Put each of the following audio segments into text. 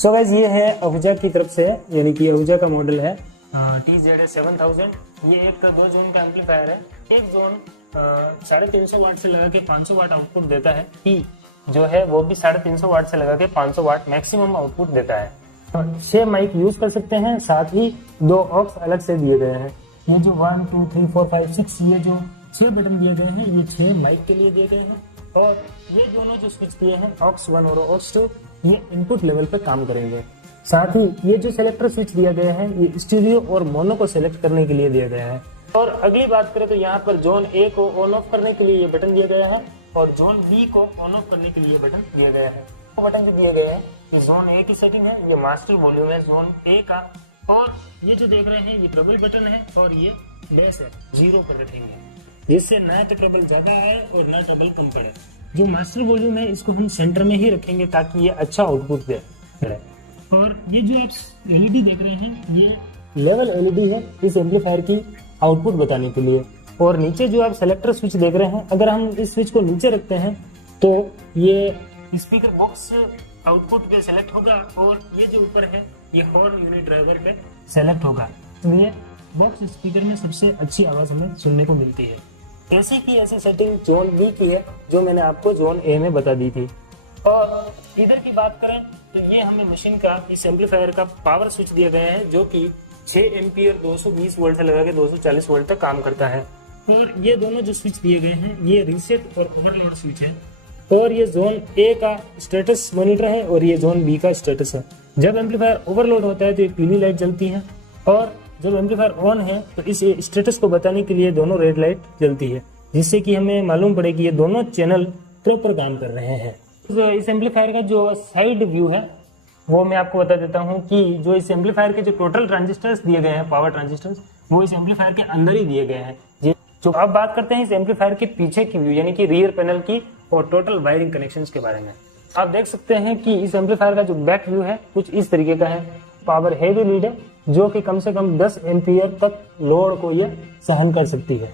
So guys ये है अहुजा की तरफ से, यानी कि अहुजा का मॉडल है TZS7000। ये एक 2 जोन का एम्पलीफायर है। एक जोन 350 वाट से लगा के 500 वाट आउटपुट देता है। ई जो है वो भी 350 वाट से लगा के 500 वाट मैक्सिमम आउटपुट देता है। 6 माइक यूज कर सकते हैं, साथ ही 2 ऑक्स अलग से दिए गए हैं। ये जो 1 2 3 4 5 6 ये जो 6 बटन दिए गए हैं, ये 6 माइक के लिए दिए गए हैं। और ये दोनों जो स्विच दिए हैं ऑक्स 1 और ऑक्स 2, ये इनपुट लेवल पे काम करेंगे। साथ ही ये जो सेलेक्टर स्विच दिया गया है, ये स्टीरियो और मोनो को सेलेक्ट करने के लिए दिया गया है। और अगली बात करें तो यहाँ पर जोन ए को ऑन ऑफ करने के लिए ये बटन दिया गया है और जोन बी को ऑन ऑफ करने के लिए बटन दिया गया है। वो बटन जो दिए गए हैं ये जोन ए की सेटिंग है, ये मास्टर वॉल्यूम है जोन ए का। और ये जो देख रहे हैं ये डबल बटन है और ये बेस है, 0 पर रखेंगे, जिससे ना तो ट्रबल ज्यादा आए और ना ट्रबल कम पड़े। जो मास्टर वॉल्यूम है इसको हम सेंटर में ही रखेंगे ताकि ये अच्छा आउटपुट दे। और ये जो आप एलईडी देख रहे हैं ये लेवल एलईडी है इस एम्पलीफायर की आउटपुट बताने के लिए। और नीचे जो आप सेलेक्टर स्विच देख रहे हैं, अगर हम इस स्विच को नीचे रखते हैं तो ये स्पीकर बॉक्स आउटपुट पे सेलेक्ट होगा और ये जो ऊपर है ये हॉर्न यूनिट ड्राइवर पे सेलेक्ट होगा। तो ये बॉक्स स्पीकर में सबसे अच्छी आवाज हमें सुनने को मिलती है। ऐसी की ऐसी सेटिंग जोन बी की है जो मैंने आपको जोन ए में बता दी थी। और इधर की बात करें तो ये हमें मशीन का इस एम्पलीफायर का पावर स्विच दिया गया है जो कि 6 एम्पियर 220 वोल्ट से लगा के 240 वोल्ट तक काम करता है। और ये दोनों जो स्विच दिए गए हैं ये रीसेट और ओवरलोड स्विच है। और ये जोन ए का स्टेटस मॉनिटर है और ये जोन बी का स्टेटस है। जब एम्पलीफायर ओवरलोड होता है तो ये पीली लाइट जलती है और जब एम्पलीफायर ऑन है तो इस स्टेटस को बताने के लिए दोनों रेड लाइट जलती है, जिससे कि हमें मालूम पड़े कि ये दोनों चैनल प्रॉपर काम कर रहे हैं। तो इस एम्पलीफायर का जो साइड व्यू है वो मैं आपको बता देता हूँ कि जो इस एम्पलीफायर के जो टोटल ट्रांजिस्टर्स दिए गए हैं, पावर ट्रांजिस्टर्स, वो इस एम्पलीफायर के अंदर ही दिए गए हैं। जो अब बात करते हैं इस एम्पलीफायर के पीछे की व्यू, यानी कि रियर पैनल की और टोटल वायरिंग कनेक्शंस के बारे में। आप देख सकते हैं कि इस एम्पलीफायर का जो बैक व्यू है कुछ इस तरीके का है। पावर हेवी लीड है जो कि कम से कम 10 एम्पियर तक लोड को ये सहन कर सकती है।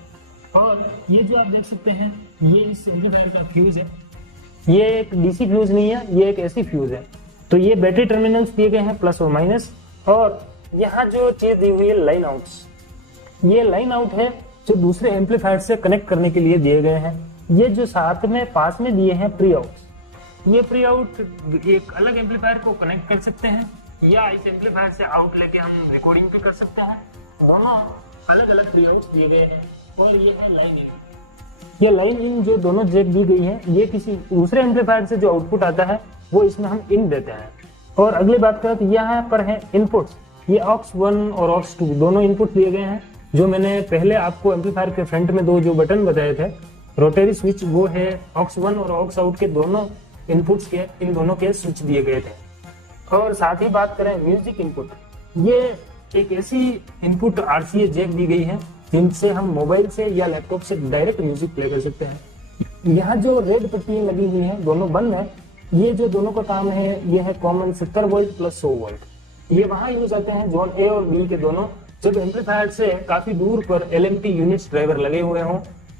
और ये जो आप देख सकते हैं ये इस एम्पलीफायर का फ्यूज है। ये एक डीसी फ्यूज नहीं है, ये एक एसी फ्यूज है। तो ये बैटरी टर्मिनल्स दिए गए हैं प्लस और माइनस। और यहाँ जो चीज दी हुई है लाइन आउट्स, ये लाइन आउट है जो दूसरे एम्पलीफायर से कनेक्ट करने के लिए दिए गए हैं। ये जो साथ में पास में दिए हैं प्री आउट, ये प्री आउट एक अलग एम्पलीफायर को कनेक्ट कर सकते हैं या इस एम्पलीफायर से आउट लेके हम रिकॉर्डिंग भी कर सकते हैं। दोनों अलग अलग प्री आउट्स दिए गए हैं। और ये है लाइन इन, ये लाइन इन जो दोनों जैक दी गई है ये किसी दूसरे एम्पलीफायर से जो आउटपुट आता है वो इसमें हम इन देते हैं। और अगली बात करें तो यहाँ पर है इनपुट्स, ये ऑक्स 1 और ऑक्स 2 दोनों इनपुट दिए गए हैं। जो मैंने पहले आपको एम्पलीफायर के फ्रंट में 2 जो बटन बताए थे रोटरी स्विच, वो है ऑक्स 1 और ऑक्स आउट के दोनों इनपुट्स के, इन दोनों के स्विच दिए गए थे। और साथ ही बात करें म्यूजिक इनपुट, ये एक ऐसी इनपुट RCA जैक दी गई है जिनसे हम मोबाइल से या लैपटॉप से डायरेक्ट म्यूजिक प्ले कर सकते हैं। यहाँ जो रेड पट्टियां लगी हुई हैं दोनों बंद है। ये जो दोनों का काम है ये है कॉमन 70 वोल्ट प्लस 100 वोल्ट। ये वहां यूज आते हैं जोन ए और बी के दोनों, जब एम्पलीफायर से काफी दूर पर LMT यूनिट्स ड्राइवर लगे हुए हों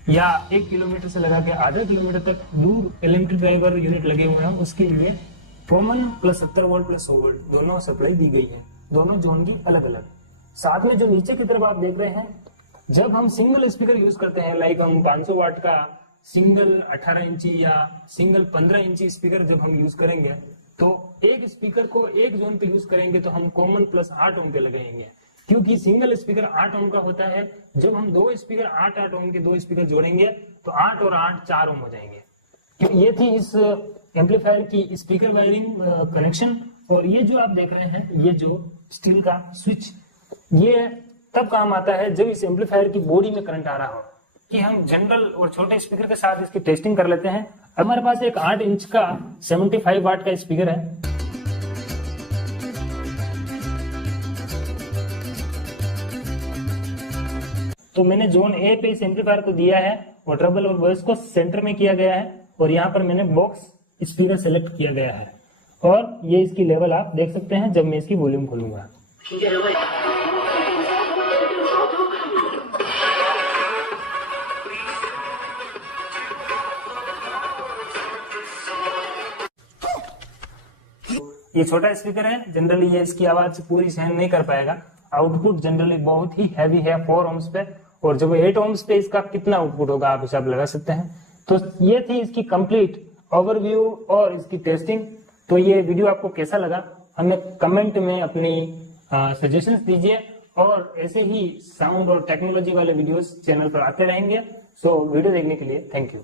या 1 किलोमीटर से लगा के आधे किलोमीटर तक दूर LMT ड्राइवर यूनिट लगे हुए हैं, उसके लिए common plus 70 volt plus 100 volt दोनों सप्लाई दी गई है, दोनों जोन की अलग अलग। साथ में जो नीचे की तरफ आप देख रहे हैं, जब हम सिंगल स्पीकर यूज करते हैं, लाइक हम 500 वाट का सिंगल 18 इंची या सिंगल 15 इंची स्पीकर जब हम यूज करेंगे तो एक स्पीकर को एक जोन पे यूज करेंगे तो हम कॉमन प्लस 8 ओम पे लगाएंगे, क्योंकि सिंगल स्पीकर 8 ओम का होता है। जब हम 2 स्पीकर 8 ओम के 2 स्पीकर जोड़ेंगे तो 8 और 8 4 ओम हो जाएंगे। तो ये थी इस एम्पलीफायर की स्पीकर वायरिंग कनेक्शन। और ये जो आप देख रहे हैं ये जो स्टील का स्विच, ये तब काम आता है जब इस एम्पलीफायर की बॉडी में करंट आ रहा हो, कि हम जनरल और छोटे स्पीकर के साथ इसकी टेस्टिंग कर लेते हैं। हमारे पास एक 8 इंच का 75 वाट का स्पीकर है। तो मैंने जोन ए पे इस एम्पलीफायर को दिया है और ट्रबल और वॉइस को सेंटर में किया गया है और यहाँ पर मैंने बॉक्स स्पीकर सेलेक्ट किया गया है। और ये इसकी लेवल आप देख सकते हैं जब मैं इसकी वॉल्यूम खोलूंगा। ये छोटा स्पीकर है, जनरली ये इसकी आवाज पूरी सहन नहीं कर पाएगा। आउटपुट जनरली बहुत ही हैवी है 4 ohms पे, और जब 8 ohms पे इसका कितना आउटपुट होगा आप हिसाब लगा सकते हैं। तो ये थी इसकी कंप्लीट ओवरव्यू और इसकी टेस्टिंग। तो ये वीडियो आपको कैसा लगा हमें कमेंट में अपनी सजेशंस दीजिए, और ऐसे ही साउंड और टेक्नोलॉजी वाले वीडियोस चैनल पर आते रहेंगे। सो वीडियो देखने के लिए थैंक यू।